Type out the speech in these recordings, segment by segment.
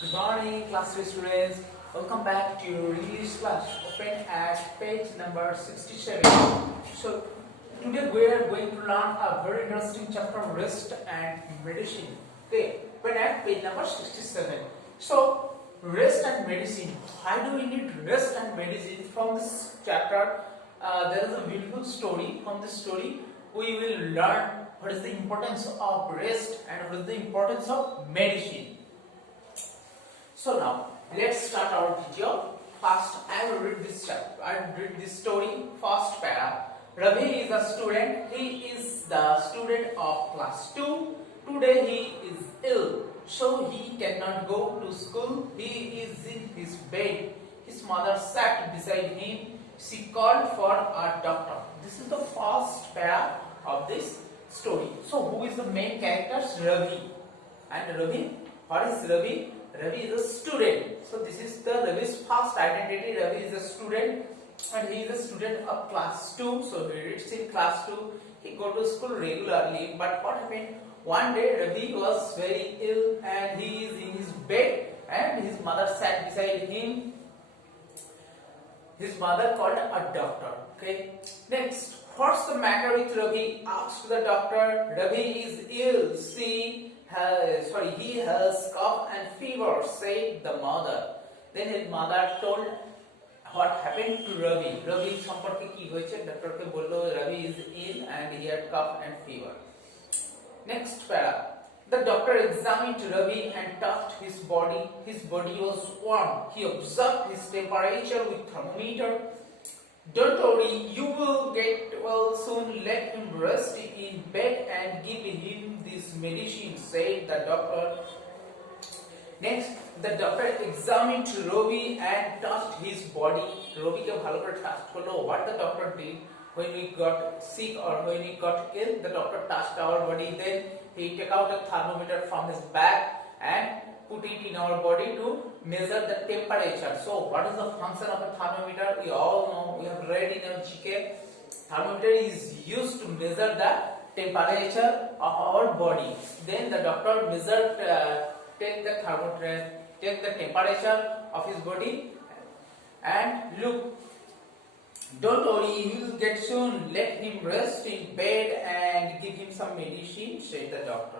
Good morning, class 3 students. Welcome back to your English class. Open at page number 67. So, today we are going to learn a very interesting chapter, rest and medicine. Okay, open at page number 67. So, rest and medicine. Why do we need rest and medicine? From this chapter, there is a beautiful story. From this story, we will learn what is the importance of rest and what is the importance of medicine. So now let's start our video. First, I will read this chapter. I will read this story. First para. Ravi is a student. He is the student of class 2. Today he is ill, so he cannot go to school. He is in his bed. His mother sat beside him. She called for a doctor. This is the first para of this story. So who is the main character? Ravi. And Ravi, what is Ravi? Ravi is a student. So this is the Ravi's first identity. Ravi is a student and he is a student of class 2. So he reads in class 2. He go to school regularly. But what happened? One day Ravi was very ill and he is in his bed and his mother sat beside him. His mother called a doctor. Okay. Next, what's the matter with Ravi? Asked the doctor. Ravi is ill. He has cough and fever, said the mother. Then his mother told what happened to Ravi. Ravi সম্পর্কে কি হয়েছে ডক্টরকে বলল Ravi is ill and he had cough and fever. Next para. The doctor examined Ravi and touched his body. His body was warm. He observed his temperature with thermometer. Don't worry, you will get well soon. Let him rest in bed and give him this medicine, said the doctor. Next, the doctor examined Ravi and touched his body. Ravi ke bhalo kore touch korlo. What the doctor did when we got sick or when we got ill, the doctor touched our body. Then he took out a thermometer from his bag and put it in our body to measure the temperature. So what is the function of a thermometer? We all know, we have read in our GK. Thermometer is used to measure the temperature of our body. Then the doctor measured, take the thermometer, take the temperature of his body and look. Don't worry, he will get soon. Let him rest in bed and give him some medicine, said the doctor.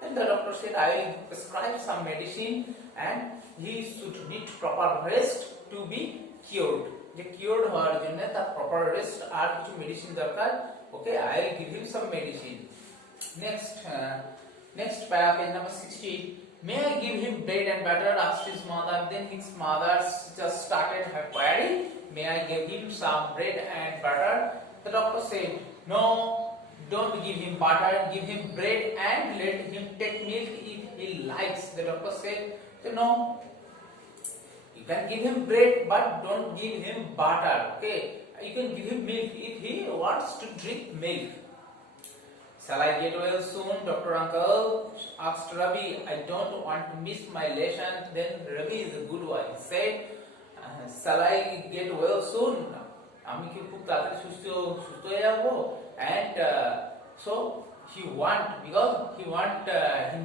And the doctor said, I will prescribe some medicine and he should need proper rest to be cured. The cured হওয়ার জন্য তার proper rest আর কিছু medicine দরকার. Okay, I will give him some medicine. Next paragraph number 60. May I give him bread and butter? Asked his mother. Then his mother just started her query. May I give him some bread and butter? The doctor said, no. Don't give him butter, give him bread and let him take milk if he likes. The doctor said, no, you can give him bread but don't give him butter. Okay, you can give him milk if he wants to drink milk. Shall I get well soon, Dr. Uncle? Asked Ravi. I don't want to miss my lesson. Then Ravi is a good one. He said, shall I get well soon? আমি কি খুব তাড়াতাড়ি সুস্থ হয়ে যাব and so he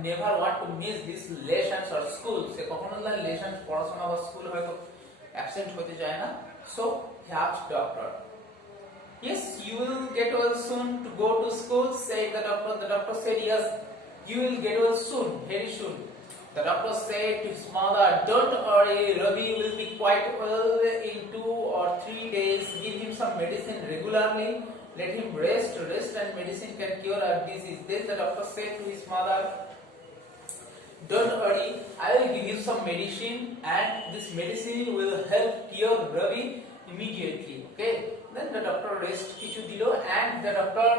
never want to miss these lessons or school. সে কখনো না lessons পড়াশোনা বা স্কুল হয়তো absent হতে যায় না. So he asked doctor, yes, you will get well soon to go to school, said the doctor. The doctor said, yes, you will get well soon, very soon. The doctor said to his mother, don't worry, Ravi will be quite well in 2 or 3 days. Give him some medicine regularly. Let him rest. Rest and medicine can cure our disease. Then the doctor said to his mother, don't worry, I will give you some medicine and this medicine will help cure Ravi immediately. Okay. Then the doctor rest kichu dilo and the doctor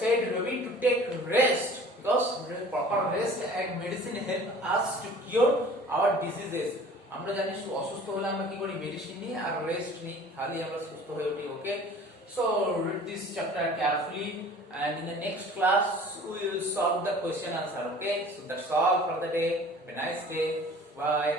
said Ravi to take rest. Because proper rest and medicine help us to cure our diseases. আমরা জানি অসুস্থ হলে আমরা কি করি medicine নিই আর rest নিই খালি আমরা সুস্থ হয়ে উঠি. Okay, so read this chapter carefully and in the next class we will solve the question answer. Okay, so that's all for the day. Have a nice day. Bye.